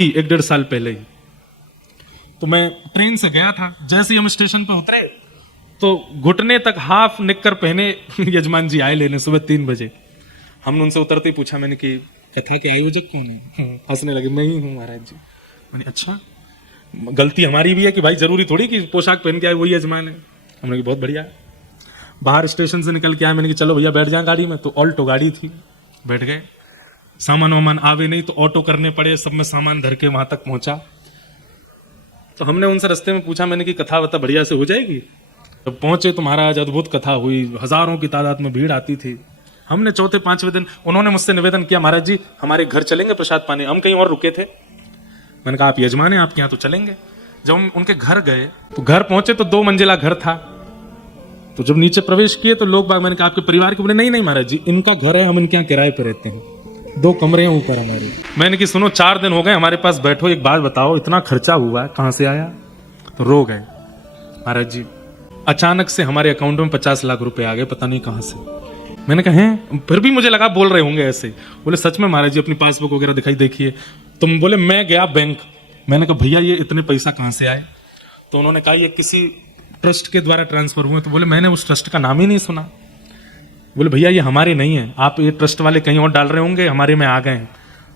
एक 1.5 साल पहले ही। तो मैं ट्रेन से गया था, जैसे ही हम स्टेशन पे उतरे तो घुटने तक हाफ निक्कर पहने यजमान जी आए लेने सुबह 3 बजे। हमने उनसे उतरते ही पूछा, मैंने कि कथा के आयोजक कौन है? हंसने लगे, मैं ही हूँ महाराज जी। मैंने अच्छा, गलती हमारी भी है कि भाई जरूरी थोड़ी कि पोशाक पहन के आए वही यजमान है। हमने कहा बहुत बढ़िया। बाहर स्टेशन से निकल के आए, मैंने कि चलो भैया बैठ जाए गाड़ी में। तो ऑल्टो गाड़ी थी, बैठ गए। सामान वामान आवे नहीं तो ऑटो करने पड़े, सब में सामान धर के वहां तक पहुंचा। तो हमने उनसे रास्ते में पूछा, मैंने कि कथा वथा बढ़िया से हो जाएगी? जब पहुंचे तो महाराज अद्भुत कथा हुई, हजारों की तादाद में भीड़ आती थी। हमने चौथे 5वें दिन उन्होंने मुझसे निवेदन किया, महाराज जी हमारे घर चलेंगे प्रसाद पाने, हम कहीं और रुके थे। मैंने कहा आप यजमान हैं, आपके यहाँ तो चलेंगे। जब हम उनके घर गए तो घर पहुंचे तो 2 मंजिला घर था। तो जब नीचे प्रवेश किए तो लोग बाग, मैंने कहा आपके परिवार के? बोले नहीं नहीं महाराज जी, इनका घर है, हम इनके यहाँ किराए पे रहते हैं, 2 कमरे हैं ऊपर हमारे। मैंने कि सुनो 4 दिन हो गए हमारे पास, बैठो एक बात बताओ, इतना खर्चा हुआ कहां से आया? तो रो गए, महाराज जी अचानक से हमारे अकाउंट में 50 लाख रुपए आ गए, पता नहीं कहां से। मैंने कहा हैं? फिर भी मुझे लगा बोल रहे होंगे ऐसे। बोले सच में महाराज जी, अपनी पासबुक वगैरह दिखाई, देखिए। तुम बोले मैं गया बैंक, मैंने कहा भैया ये इतने पैसा कहां से आए? तो उन्होंने कहा ये किसी ट्रस्ट के द्वारा ट्रांसफर हुए। तो बोले मैंने उस ट्रस्ट का नाम ही नहीं सुना। बोले भैया ये हमारे नहीं है, आप ये ट्रस्ट वाले कहीं और डाल रहे होंगे, हमारे में आ गए हैं।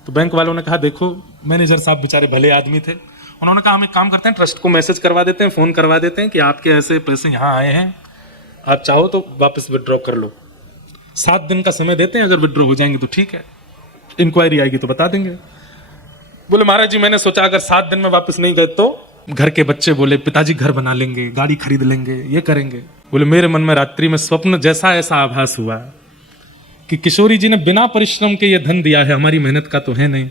तो बैंक वालों ने कहा देखो, मैनेजर साहब बेचारे भले आदमी थे, उन्होंने कहा हम एक काम करते हैं, ट्रस्ट को मैसेज करवा देते हैं, फोन करवा देते हैं कि आपके ऐसे पैसे यहाँ आए हैं, आप चाहो तो वापस विड्रॉ कर लो। 7 दिन का समय देते हैं, अगर विड्रॉ हो जाएंगे तो ठीक है, इंक्वायरी आएगी तो बता देंगे। बोले महाराज जी मैंने सोचा अगर 7 दिन में वापस नहीं गए तो घर के बच्चे बोले पिताजी घर बना लेंगे, गाड़ी खरीद लेंगे, ये करेंगे। बोले मेरे मन में रात्रि में स्वप्न जैसा ऐसा आभास हुआ कि किशोरी जी ने बिना परिश्रम के ये धन दिया है, हमारी मेहनत का तो है नहीं,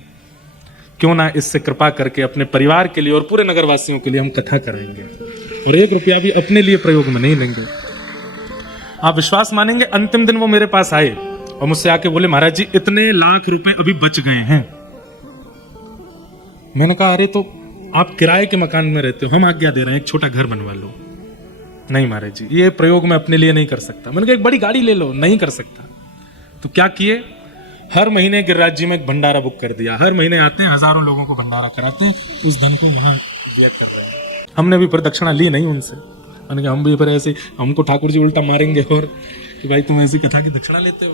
क्यों ना इससे कृपा करके अपने परिवार के लिए और पूरे नगरवासियों के लिए हम कथा करेंगे और 1 रुपया भी अपने लिए प्रयोग में नहीं लेंगे। आप विश्वास मानेंगे, अंतिम दिन वो मेरे पास आए और मुझसे आके बोले महाराज जी इतने लाख रुपए अभी बच गए हैं। मैंने कहा अरे तो आप किराए के मकान में रहते हो, हम आज्ञा दे रहे हैं एक छोटा घर बनवा लो। नहीं महाराज जी ये प्रयोग मैं अपने लिए नहीं कर सकता। मैंने कहा एक बड़ी गाड़ी ले लो। नहीं कर सकता। तो क्या किए, हर महीने गिरिराज जी में एक भंडारा बुक कर दिया, हर महीने आते हैं, हजारों लोगों को भंडारा कराते हैं, उस धन को वहां दिया कर रहे हैं। हमने भी प्रदक्षिणा ली नहीं उनसे। मैंने कहा हम भी फिर ऐसे, हमको ठाकुर जी उल्टा मारेंगे और कि भाई तुम ऐसी कथा की दक्षिणा लेते हो।